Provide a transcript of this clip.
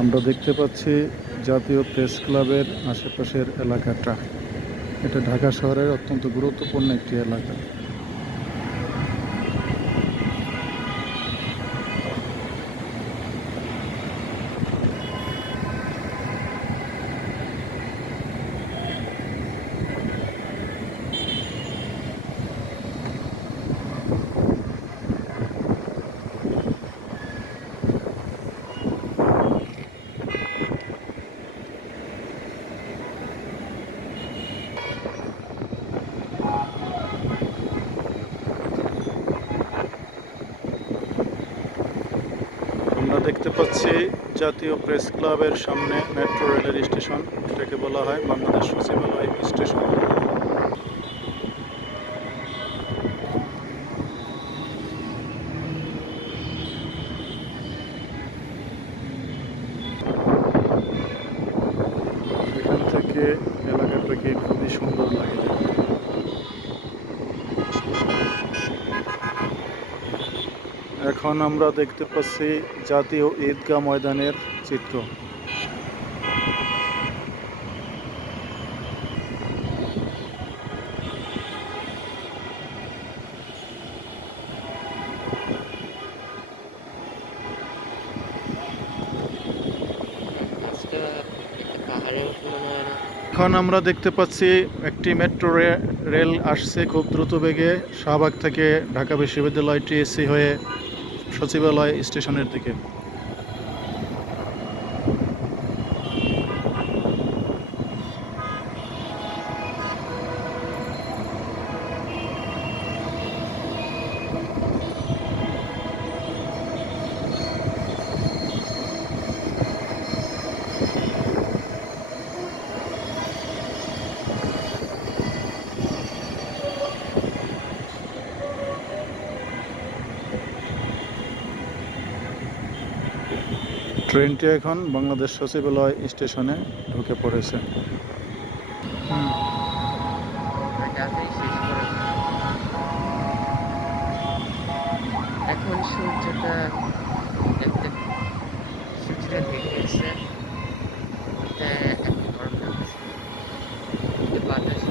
আমরা দেখতে পাচ্ছি জাতীয় প্রেস ক্লাবের আশেপাশের এলাকাটা। এটা ঢাকা শহরের অত্যন্ত গুরুত্বপূর্ণ একটি এলাকা আমরা দেখতে পাচ্ছি জাতীয় প্রেস ক্লাবের সামনে মেট্রো রেলের স্টেশন, এটাকে বলা হয় বাংলাদেশ সচিবালয় স্টেশন। এখান থেকে এলাকাটাকে খুবই সুন্দর লাগে দেখতে। এখন আমরা দেখতে পাচ্ছি জাতীয় ঈদগাহ ময়দানের চিত্র। এখন আমরা দেখতে পাচ্ছি একটি মেট্রো রেল আসছে খুব দ্রুত বেগে। শাহবাগ থেকে ঢাকা বিশ্ববিদ্যালয় টিএসসি হয়ে সচিবালয় স্টেশনের দিকে। ট্রেনটি এখন বাংলাদেশ সচিবালয় স্টেশনে ঢুকে পড়েছে। এখন সূর্যটা দেখতে সূর্যটা বাতাস